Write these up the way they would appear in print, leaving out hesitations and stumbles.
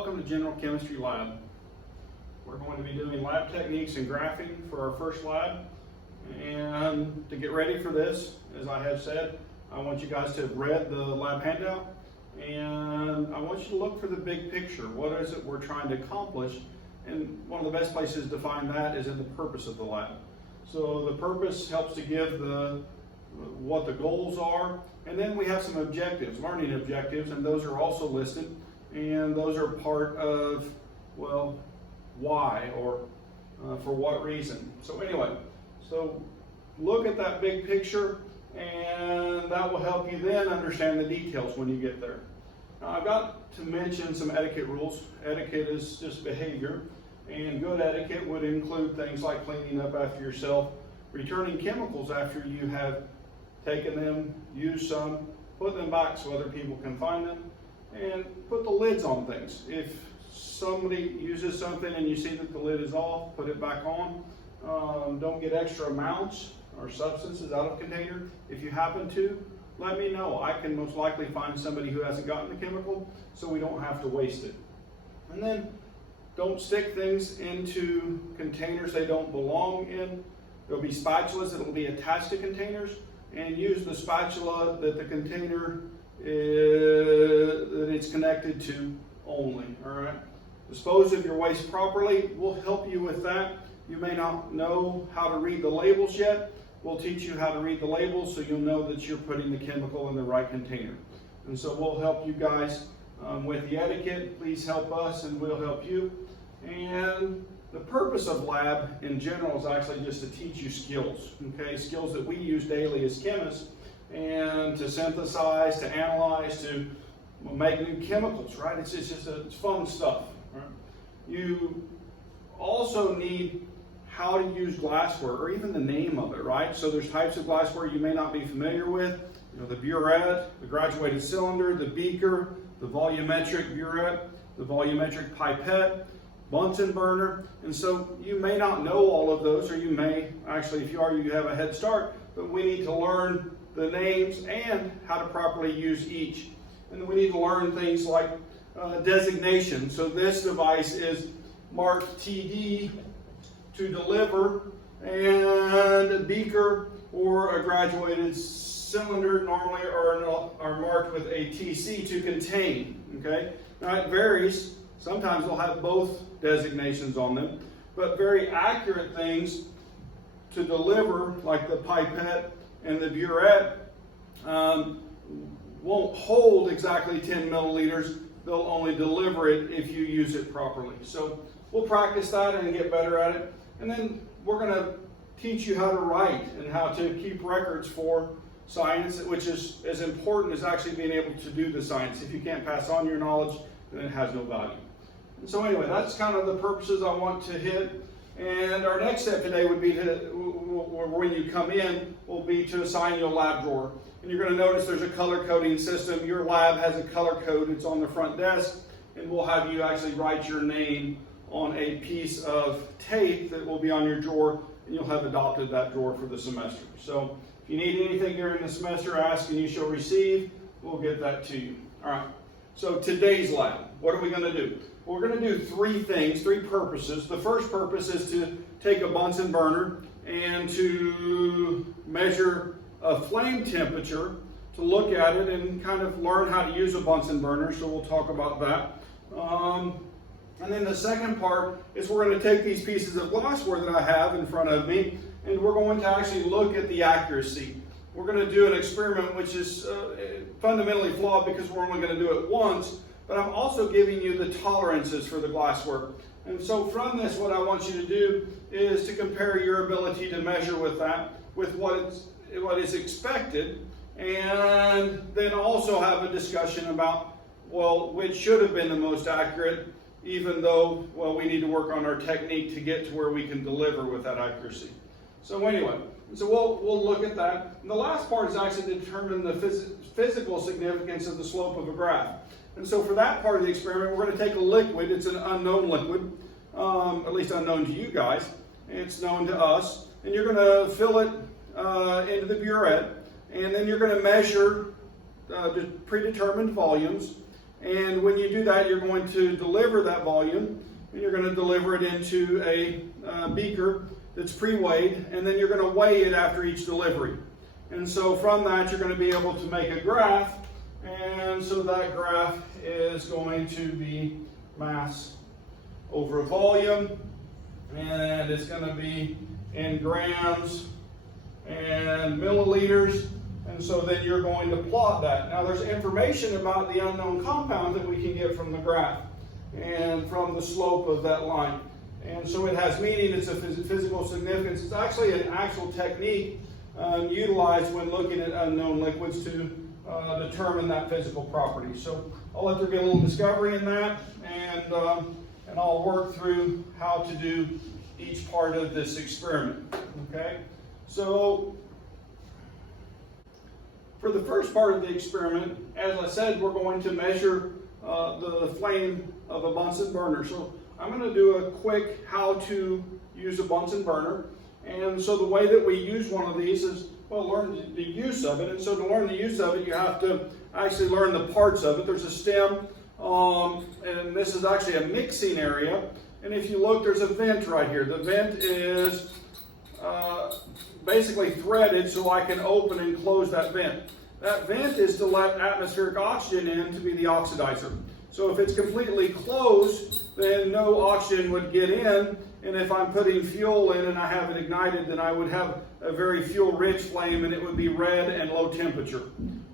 Welcome to General Chemistry Lab. We're going to be doing lab techniques and graphing for our first lab. And to get ready for this, as I have said, I want you guys to have read the lab handout. And I want you to look for the big picture. What is it we're trying to accomplish? And one of the best places to find that is in the purpose of the lab. So the purpose helps to give what the goals are. And then we have some objectives, learning objectives, and those are also listed. And those are part of, well, why or for what reason. So anyway, so look at that big picture and that will help you then understand the details when you get there. Now I've got to mention some etiquette rules. Etiquette is just behavior, and good etiquette would include things like cleaning up after yourself, returning chemicals after you have taken them, used some, put them back so other people can find them, and put the lids on things. If somebody uses something and you see that the lid is off, put it back on. Don't get extra amounts or substances out of container. If you happen to, let me know. I can most likely find somebody who hasn't gotten the chemical, so we don't have to waste it. And then don't stick things into containers they don't belong in. There'll be spatulas that will be attached to containers, and use the spatula that the container that it's connected to only. All right. Dispose of your waste properly. We'll help you with that. You may not know how to read the labels yet. We'll teach you how to read the labels so you'll know that you're putting the chemical in the right container. And so we'll help you guys with the etiquette. Please help us and we'll help you. And the purpose of lab in general is actually just to teach you skills, okay? Skills that we use daily as chemists, and to synthesize, to analyze, to make new chemicals, right? It's fun stuff, right? You also need how to use glassware, or even the name of it, right? So there's types of glassware you may not be familiar with. You know, the burette, the graduated cylinder, the beaker, the volumetric burette, the volumetric pipette, Bunsen burner. And so you may not know all of those, or you may, actually, if you are, you have a head start, but we need to learn the names and how to properly use each. And we need to learn things like designation. So this device is marked TD to deliver, and a beaker or a graduated cylinder normally are marked with a TC to contain, okay? Now it varies. Sometimes they'll have both designations on them, but very accurate things to deliver, like the pipette and the burette, won't hold exactly 10 milliliters. They'll only deliver it if you use it properly. So we'll practice that and get better at it. And then we're going to teach you how to write and how to keep records for science, which is as important as actually being able to do the science. If you can't pass on your knowledge, then it has no value. And so anyway, that's kind of the purposes I want to hit. And our next step today would be when you come in, will be to assign you a lab drawer. And you're going to notice there's a color coding system. Your lab has a color code. It's on the front desk. And we'll have you actually write your name on a piece of tape that will be on your drawer. And you'll have adopted that drawer for the semester. So if you need anything during the semester, ask and you shall receive. We'll get that to you. All right. So today's lab, what are we going to do? We're going to do three things, three purposes. The first purpose is to take a Bunsen burner and to measure a flame temperature, to look at it and kind of learn how to use a Bunsen burner, so we'll talk about that. And then the second part is we're going to take these pieces of glassware that I have in front of me, and we're going to actually look at the accuracy. We're going to do an experiment which is fundamentally flawed because we're only going to do it once, but I'm also giving you the tolerances for the glassware. And so from this, what I want you to do is to compare your ability to measure with that, with what is expected, and then also have a discussion about, well, which should have been the most accurate, even though, well, we need to work on our technique to get to where we can deliver with that accuracy. So anyway, so we'll look at that. And the last part is actually to determine the physical significance of the slope of a graph. And so for that part of the experiment, we're going to take a liquid. It's an unknown liquid, at least unknown to you guys. It's known to us. And you're going to fill it into the burette, and then you're going to measure predetermined volumes. And when you do that, you're going to deliver that volume, and you're going to deliver it into a beaker that's pre-weighed, and then you're going to weigh it after each delivery. And so from that, you're going to be able to make a graph, and so that graph is going to be mass over volume, and it's going to be in grams and milliliters. And so then you're going to plot that. Now there's information about the unknown compound that we can get from the graph and from the slope of that line. And so it has meaning, it's a physical significance. It's actually an actual technique utilized when looking at unknown liquids to determine that physical property. So I'll let there be a little discovery in that, and I'll work through how to do each part of this experiment. Okay? So for the first part of the experiment, as I said, we're going to measure the flame of a Bunsen burner. So I'm going to do a quick how to use a Bunsen burner. And so the way that we use one of these is, well, learn the use of it. And so to learn the use of it, you have to actually learn the parts of it. There's a stem, and this is actually a mixing area. And if you look, there's a vent right here. The vent is basically threaded so I can open and close that vent. That vent is to let atmospheric oxygen in to be the oxidizer. So if it's completely closed, then no oxygen would get in, and if I'm putting fuel in and I have it ignited, then I would have a very fuel-rich flame, and it would be red and low temperature.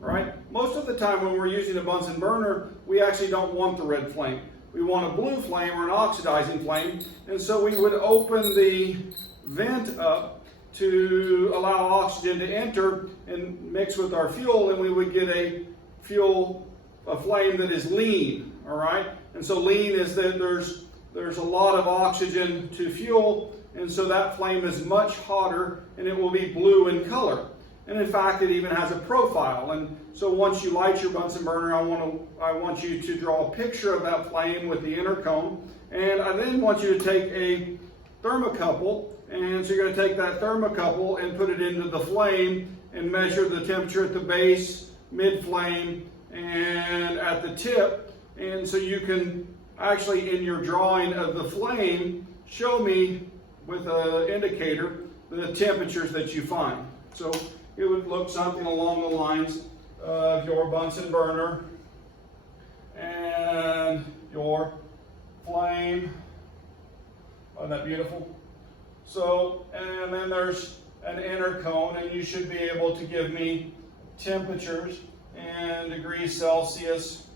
Right? Most of the time when we're using a Bunsen burner, we actually don't want the red flame. We want a blue flame or an oxidizing flame, and so we would open the vent up to allow oxygen to enter and mix with our fuel, and we would get a flame that is lean. All right, and so lean is that there's a lot of oxygen to fuel, and so that flame is much hotter, and it will be blue in color. And in fact, it even has a profile. And so once you light your Bunsen burner, I want you to draw a picture of that flame with the inner cone, and I then want you to take a thermocouple. And so you're going to take that thermocouple and put it into the flame and measure the temperature at the base, mid-flame, and at the tip. And so you can actually, in your drawing of the flame, show me with an indicator the temperatures that you find. So it would look something along the lines of your Bunsen burner and your flame. Isn't that beautiful? So, and then there's an inner cone, and you should be able to give me temperatures and degrees Celsius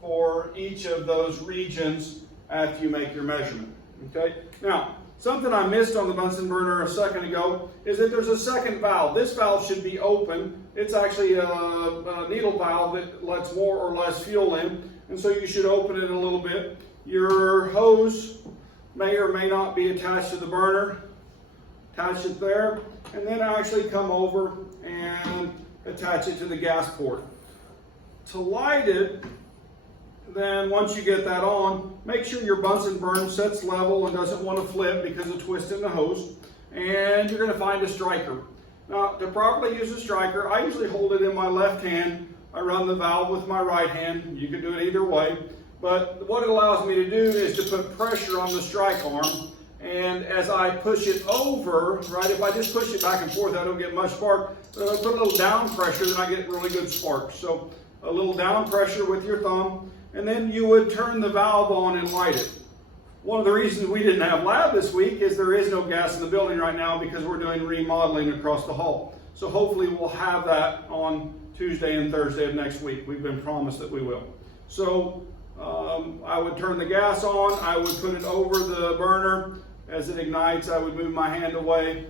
for each of those regions after you make your measurement. Okay? Now, something I missed on the Bunsen burner a second ago is that there's a second valve. This valve should be open. It's actually a needle valve that lets more or less fuel in, and so you should open it a little bit. Your hose may or may not be attached to the burner. Attach it there, and then actually come over and attach it to the gas port. To light it, then once you get that on, make sure your Bunsen burner sets level and doesn't want to flip because of twisting the hose, and you're going to find a striker. Now, to properly use a striker, I usually hold it in my left hand. I run the valve with my right hand. You can do it either way, but what it allows me to do is to put pressure on the strike arm. And as I push it over, right, if I just push it back and forth, I don't get much spark. But if I put a little down pressure, then I get really good sparks. So a little down pressure with your thumb, and then you would turn the valve on and light it. One of the reasons we didn't have lab this week is there is no gas in the building right now because we're doing remodeling across the hall. So hopefully we'll have that on Tuesday and Thursday of next week. We've been promised that we will. So I would turn the gas on, I would put it over the burner. As it ignites, I would move my hand away.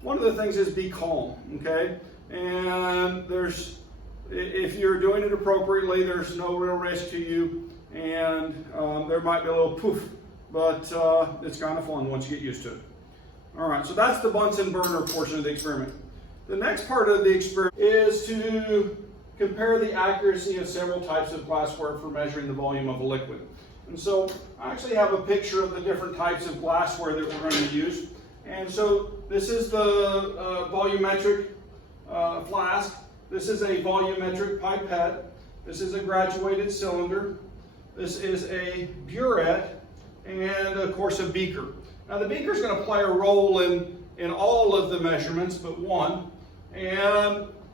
One of the things is be calm, okay? And if you're doing it appropriately, there's no real risk to you, and there might be a little poof, but it's kind of fun once you get used to it. All right, so that's the Bunsen burner portion of the experiment. The next part of the experiment is to compare the accuracy of several types of glassware for measuring the volume of a liquid. And so I actually have a picture of the different types of glassware that we're going to use. And so this is the volumetric flask. This is a volumetric pipette. This is a graduated cylinder. This is a burette and of course a beaker. Now the beaker is going to play a role in all of the measurements but one,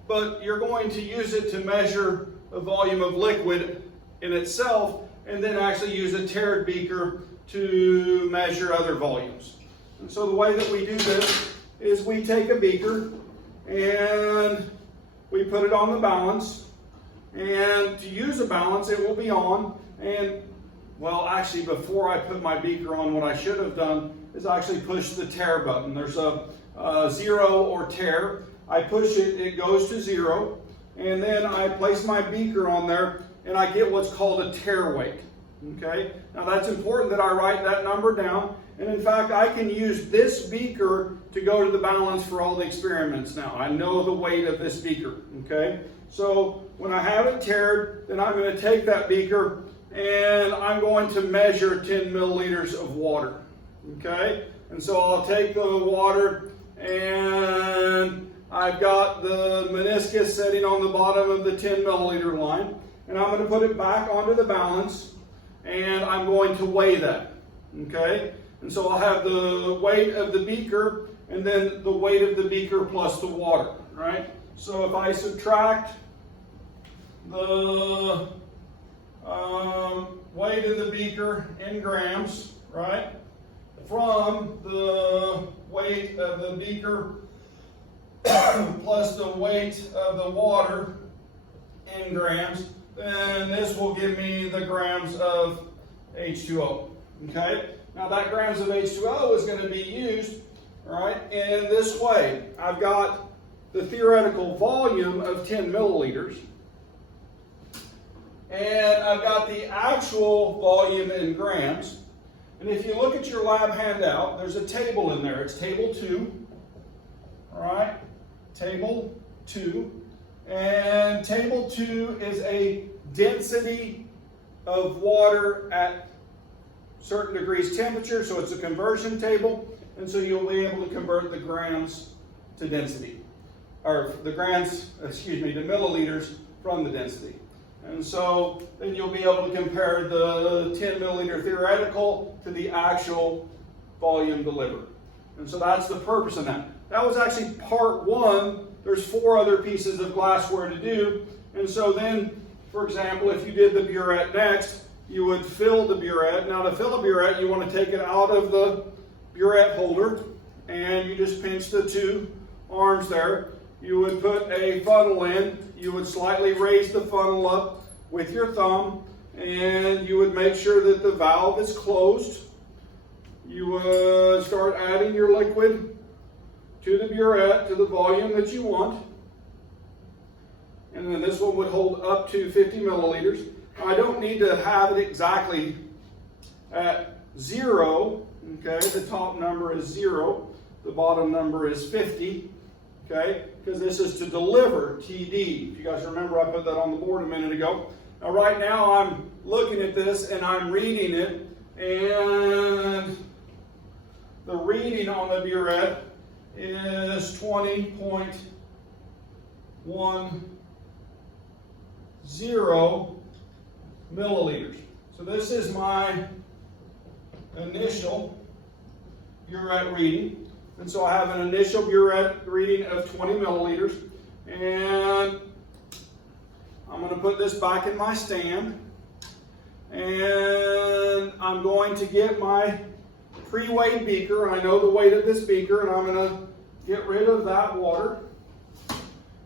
but you're going to use it to measure the volume of liquid in itself, and then actually use a tiered beaker to measure other volumes. And so the way that we do this is we take a beaker and we put it on the balance, and to use a balance it will be on, and well, actually before I put my beaker on, what I should have done is actually push the tare button. There's a 0 or tare. I push it, it goes to 0, and then I place my beaker on there and I get what's called a tare weight. Okay, now that's important that I write that number down, and in fact I can use this beaker to go to the balance for all the experiments now. I know the weight of this beaker. Okay, so when I have it tared, then I'm going to take that beaker and I'm going to measure 10 milliliters of water. Okay, and so I'll take the water, and I've got the meniscus setting on the bottom of the 10 milliliter line, and I'm going to put it back onto the balance, and I'm going to weigh that. Okay, and so I'll have the weight of the beaker and then the weight of the beaker plus the water, right? So if I subtract the weight of the beaker in grams, right, from the weight of the beaker plus the weight of the water in grams, then this will give me the grams of H2O. Okay? Now that grams of H2O is going to be used, right, in this way. I've got the theoretical volume of 10 milliliters, and I've got the actual volume in grams. And if you look at your lab handout, there's a table in there. It's table 2. All right? Table 2. And table 2 is a density of water at certain degrees temperature, so it's a conversion table, and so you'll be able to convert the grams to density, or the grams, excuse me, to milliliters from the density. And so then you'll be able to compare the 10 milliliter theoretical to the actual volume delivered. And so that's the purpose of that. That was actually part 1. There's 4 other pieces of glassware to do. And so then, for example, if you did the burette next, you would fill the burette. Now to fill a burette, you want to take it out of the burette holder, and you just pinch the 2 arms there. You would put a funnel in. You would slightly raise the funnel up with your thumb, and you would make sure that the valve is closed. You would start adding your liquid to the burette to the volume that you want. And then this one would hold up to 50 milliliters. Now, I don't need to have it exactly at 0. Okay, the top number is 0. The bottom number is 50. Okay, because this is to deliver TD. If you guys remember, I put that on the board a minute ago. Now, right now, I'm looking at this and I'm reading it, and the reading on the burette is 20.10 milliliters. So this is my initial burette reading. And so I have an initial burette reading of 20 milliliters, and I'm going to put this back in my stand, and I'm going to get my pre-weighed beaker. I know the weight of this beaker, and I'm going to get rid of that water.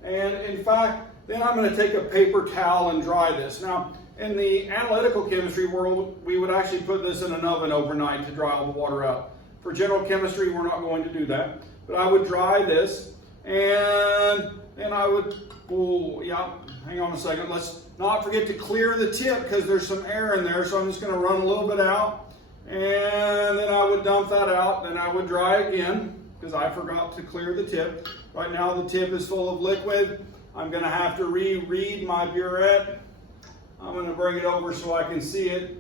And in fact, then I'm going to take a paper towel and dry this. Now, in the analytical chemistry world, we would actually put this in an oven overnight to dry all the water out. For general chemistry, we're not going to do that. But I would dry this, and then I would, hang on a second. Let's not forget to clear the tip because there's some air in there. So I'm just going to run a little bit out, and then I would dump that out. Then I would dry again because I forgot to clear the tip. Right now the tip is full of liquid. I'm going to have to reread my burette. I'm going to bring it over so I can see it.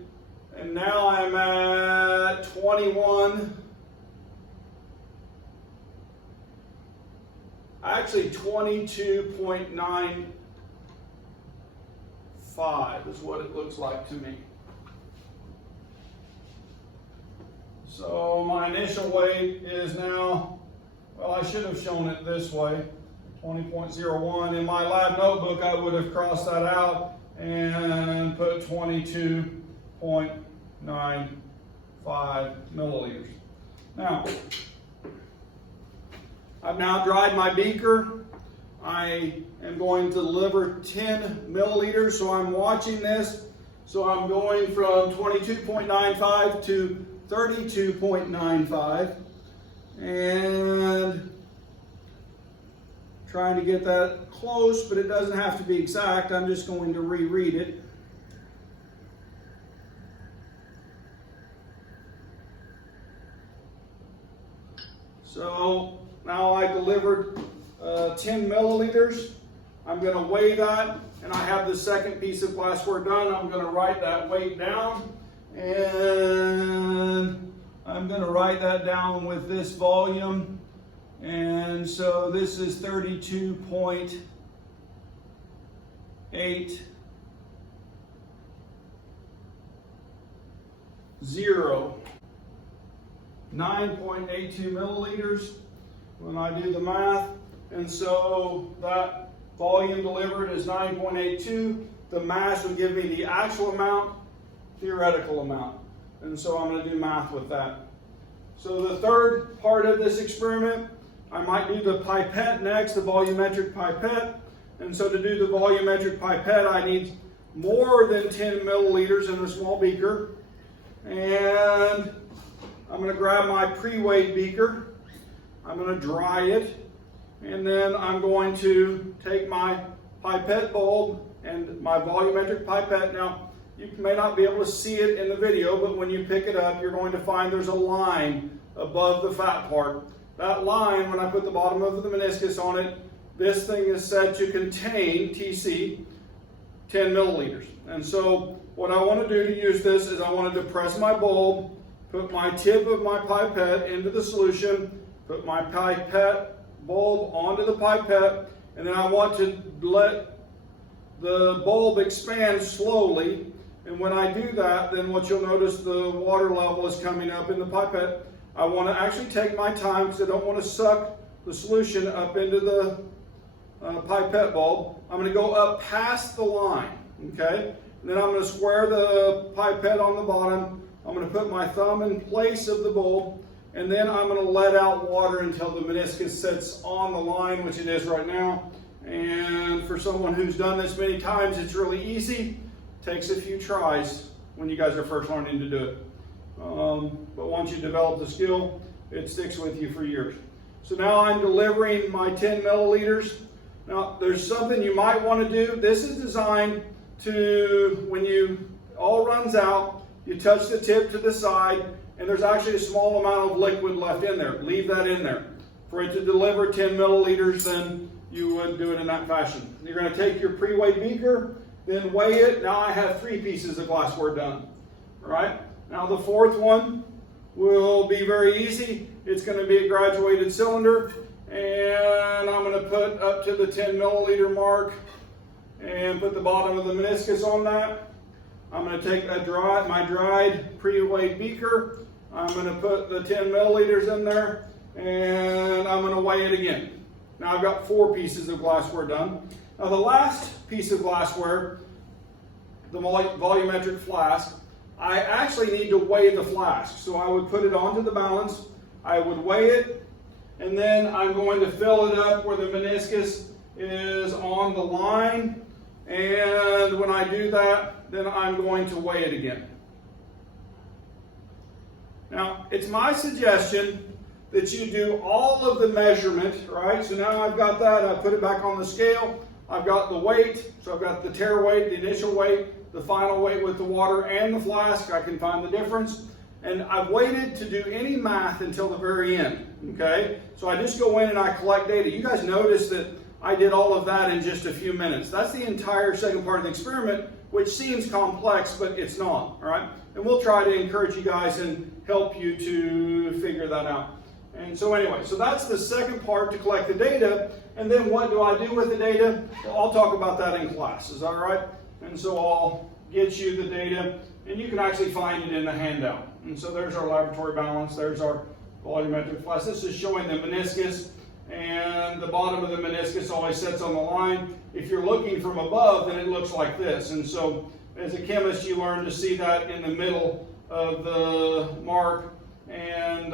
And now I'm at 22.95 is what it looks like to me. So my initial weight is now, well, I should have shown it this way, 20.01. In my lab notebook, I would have crossed that out and put 22.95 milliliters. Now, I've now dried my beaker. I am going to deliver 10 milliliters, so I'm watching this. So I'm going from 22.95 to 32.95 and trying to get that close, but it doesn't have to be exact. I'm just going to reread it. So now I delivered 10 milliliters. I'm going to weigh that, and I have the second piece of glassware done. I'm going to write that weight down, and I'm going to write that down with this volume. And so this is 32.80. 9.82 milliliters when I do the math. And so that volume delivered is 9.82. The mass would give me the actual amount, theoretical amount. And so I'm going to do math with that. So the third part of this experiment, I might do the pipette next, the volumetric pipette. And so to do the volumetric pipette, I need more than 10 milliliters in a small beaker. And I'm going to grab my pre-weighed beaker. I'm going to dry it. And then I'm going to take my pipette bulb and my volumetric pipette. Now, you may not be able to see it in the video, but when you pick it up, you're going to find there's a line above the fat part. That line, when I put the bottom of the meniscus on it, this thing is said to contain, TC, 10 milliliters. And so what I want to do to use this is I want to depress my bulb, put my tip of my pipette into the solution, put my pipette bulb onto the pipette, and then I want to let the bulb expand slowly. And when I do that, then what you'll notice, the water level is coming up in the pipette. I want to actually take my time because I don't want to suck the solution up into the pipette bulb. I'm going to go up past the line, okay? And then I'm going to square the pipette on the bottom. I'm going to put my thumb in place of the bulb, and then I'm going to let out water until the meniscus sits on the line, which it is right now. And for someone who's done this many times, it's really easy. Takes a few tries when you guys are first learning to do it. But once you develop the skill, it sticks with you for years. So now I'm delivering my 10 milliliters. Now there's something you might want to do. This is designed to, when you all runs out, you touch the tip to the side, and there's actually a small amount of liquid left in there. Leave that in there. For it to deliver 10 milliliters, then you would do it in that fashion. You're going to take your pre-weighed beaker, then weigh it. Now I have 3 pieces of glassware done. All right? Now the fourth one will be very easy. It's going to be a graduated cylinder, and I'm going to put up to the 10 milliliter mark and put the bottom of the meniscus on that. I'm going to take my dried pre-weighed beaker. I'm going to put the 10 milliliters in there, and I'm going to weigh it again. Now I've got 4 pieces of glassware done. Now the last piece of glassware, the volumetric flask, I actually need to weigh the flask. So I would put it onto the balance, I would weigh it, and then I'm going to fill it up where the meniscus is on the line. And when I do that, then I'm going to weigh it again. Now, it's my suggestion that you do all of the measurement, right? So now I've got that, I put it back on the scale. I've got the weight, so I've got the tare weight, the initial weight, the final weight with the water and the flask. I can find the difference. And I've waited to do any math until the very end, okay? So I just go in and I collect data. You guys notice that I did all of that in just a few minutes. That's the entire second part of the experiment, which seems complex, but it's not, all right? And we'll try to encourage you guys and help you to figure that out. And so anyway, so that's the second part, to collect the data. And then what do I do with the data? Well, I'll talk about that in class, is that all right? And so I'll get you the data and you can actually find it in the handout. And so there's our laboratory balance, there's our volumetric flash. This is showing the meniscus, and the bottom of the meniscus always sits on the line. If you're looking from above, then it looks like this. And so as a chemist, you learn to see that in the middle of the mark, and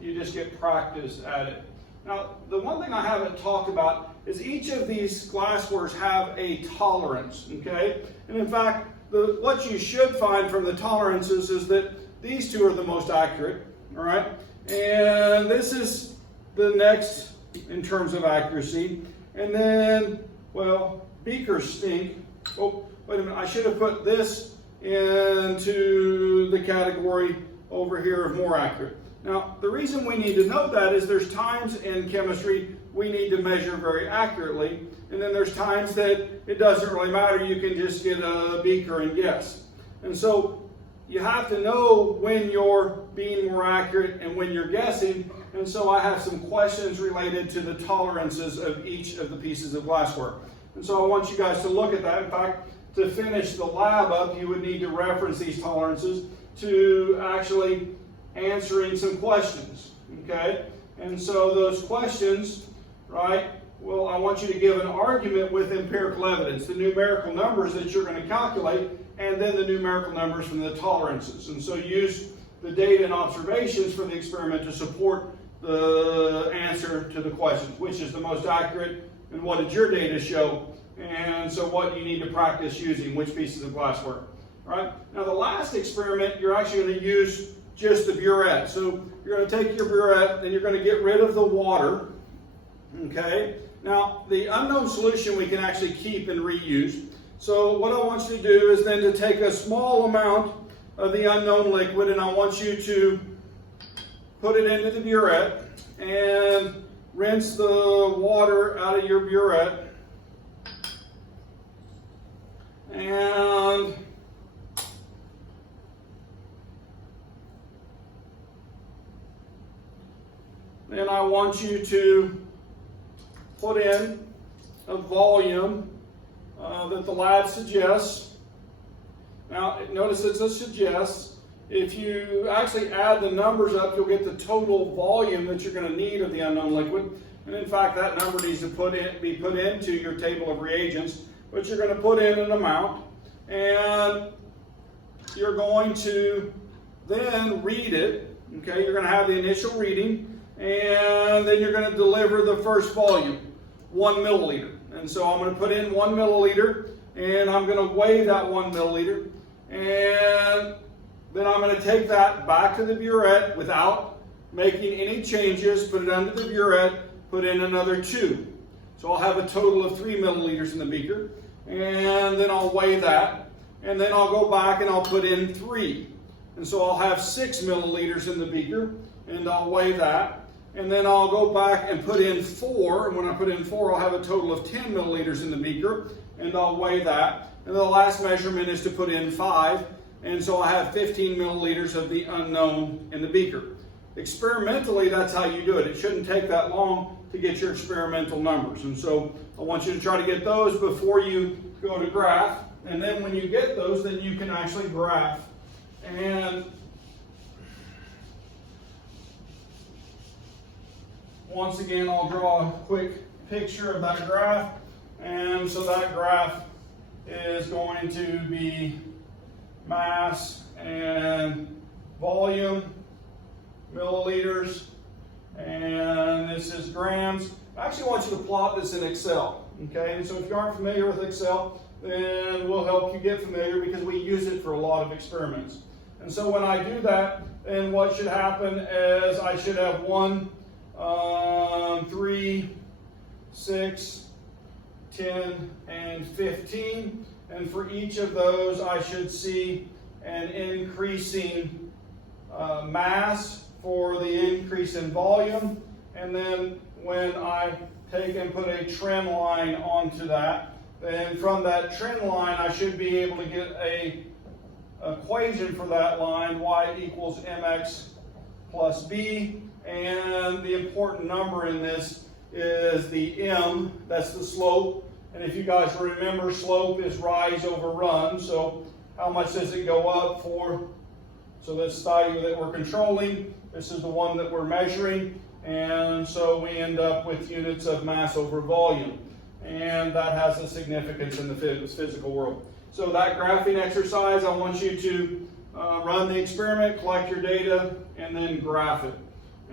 you just get practice at it. Now, the one thing I haven't talked about is each of these glasswares have a tolerance, okay? And in fact, what you should find from the tolerances is that these two are the most accurate, all right? And this is the next in terms of accuracy. And then, well, beakers stink. Oh, wait a minute, I should have put this into the category over here of more accurate. Now, the reason we need to know that is there's times in chemistry we need to measure very accurately, and then there's times that it doesn't really matter, you can just get a beaker and guess. And so you have to know when you're being more accurate and when you're guessing, and so I have some questions related to the tolerances of each of the pieces of glassware. And so I want you guys to look at that. In fact, to finish the lab up, you would need to reference these tolerances to actually answering some questions, okay? And so those questions, right, well, I want you to give an argument with empirical evidence, the numerical numbers that you're going to calculate, and then the numerical numbers from the tolerances. And so use the data and observations for the experiment to support the answer to the questions, which is the most accurate, and what did your data show, and so what you need to practice using, which pieces of glassware. All right? Now the last experiment, you're actually going to use just the burette. So you're going to take your burette and you're going to get rid of the water. Okay? Now the unknown solution we can actually keep and reuse. So what I want you to do is then to take a small amount of the unknown liquid, and I want you to put it into the burette and rinse the water out of your burette. And then I want you to put in a volume that the lab suggests. Now, notice it's a suggests. If you actually add the numbers up, you'll get the total volume that you're going to need of the unknown liquid. And in fact, that number needs to be put into your table of reagents. But you're going to put in an amount, and you're going to then read it. Okay, you're going to have the initial reading, and then you're going to deliver the first volume, 1 milliliter. And so I'm going to put in 1 milliliter, and I'm going to weigh that 1 milliliter, and then I'm going to take that back to the burette without making any changes, put it under the burette, put in another 2. So I'll have a total of 3 milliliters in the beaker, and then I'll weigh that, and then I'll go back and I'll put in 3. And so I'll have 6 milliliters in the beaker, and I'll weigh that, and then I'll go back and put in 4, and when I put in 4, I'll have a total of 10 milliliters in the beaker, and I'll weigh that, and the last measurement is to put in 5, and so I have 15 milliliters of the unknown in the beaker. Experimentally, that's how you do it. It shouldn't take that long to get your experimental numbers. And so I want you to try to get those before you go to graph. And then when you get those, then you can actually graph. And once again, I'll draw a quick picture of that graph. And so that graph is going to be mass and volume, milliliters, and this is grams. I actually want you to plot this in Excel, okay? And so if you aren't familiar with Excel, then we'll help you get familiar because we use it for a lot of experiments. And so when I do that, then what should happen is I should have 1, 3, 6, 10, and 15. And for each of those, I should see an increasing mass for the increase in volume. And then when I take and put a trend line onto that, then from that trend line, I should be able to get a equation for that line, y equals mx plus b. And the important number in this is the m, that's the slope. And if you guys remember, slope is rise over run. So how much does it go up for? So this value that we're controlling, this is the one that we're measuring, and so we end up with units of mass over volume. And that has a significance in the physical world. So that graphing exercise, I want you to run the experiment, collect your data, and then graph it.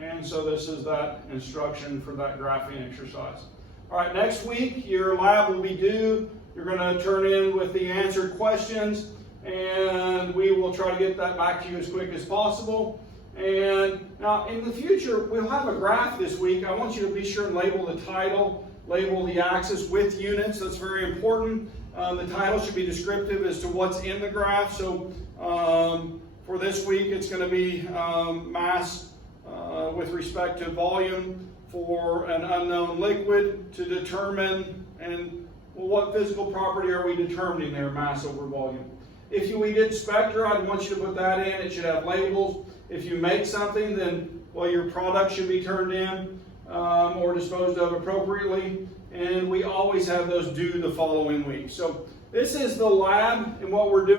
And so this is that instruction for that graphing exercise. All right, next week your lab will be due. You're going to turn in with the answered questions, and we will try to get that back to you as quick as possible. And now in the future, we'll have a graph this week. I want you to be sure and label the title, label the axis with units. That's very important. The title should be descriptive as to what's in the graph. So for this week, it's going to be mass with respect to volume for an unknown liquid to determine, and well, what physical property are we determining there, mass over volume. If we did spectra, I'd want you to put that in. It should have labels. If you make something, then, well, your product should be turned in or disposed of appropriately. And we always have those due the following week. So this is the lab and what we're doing.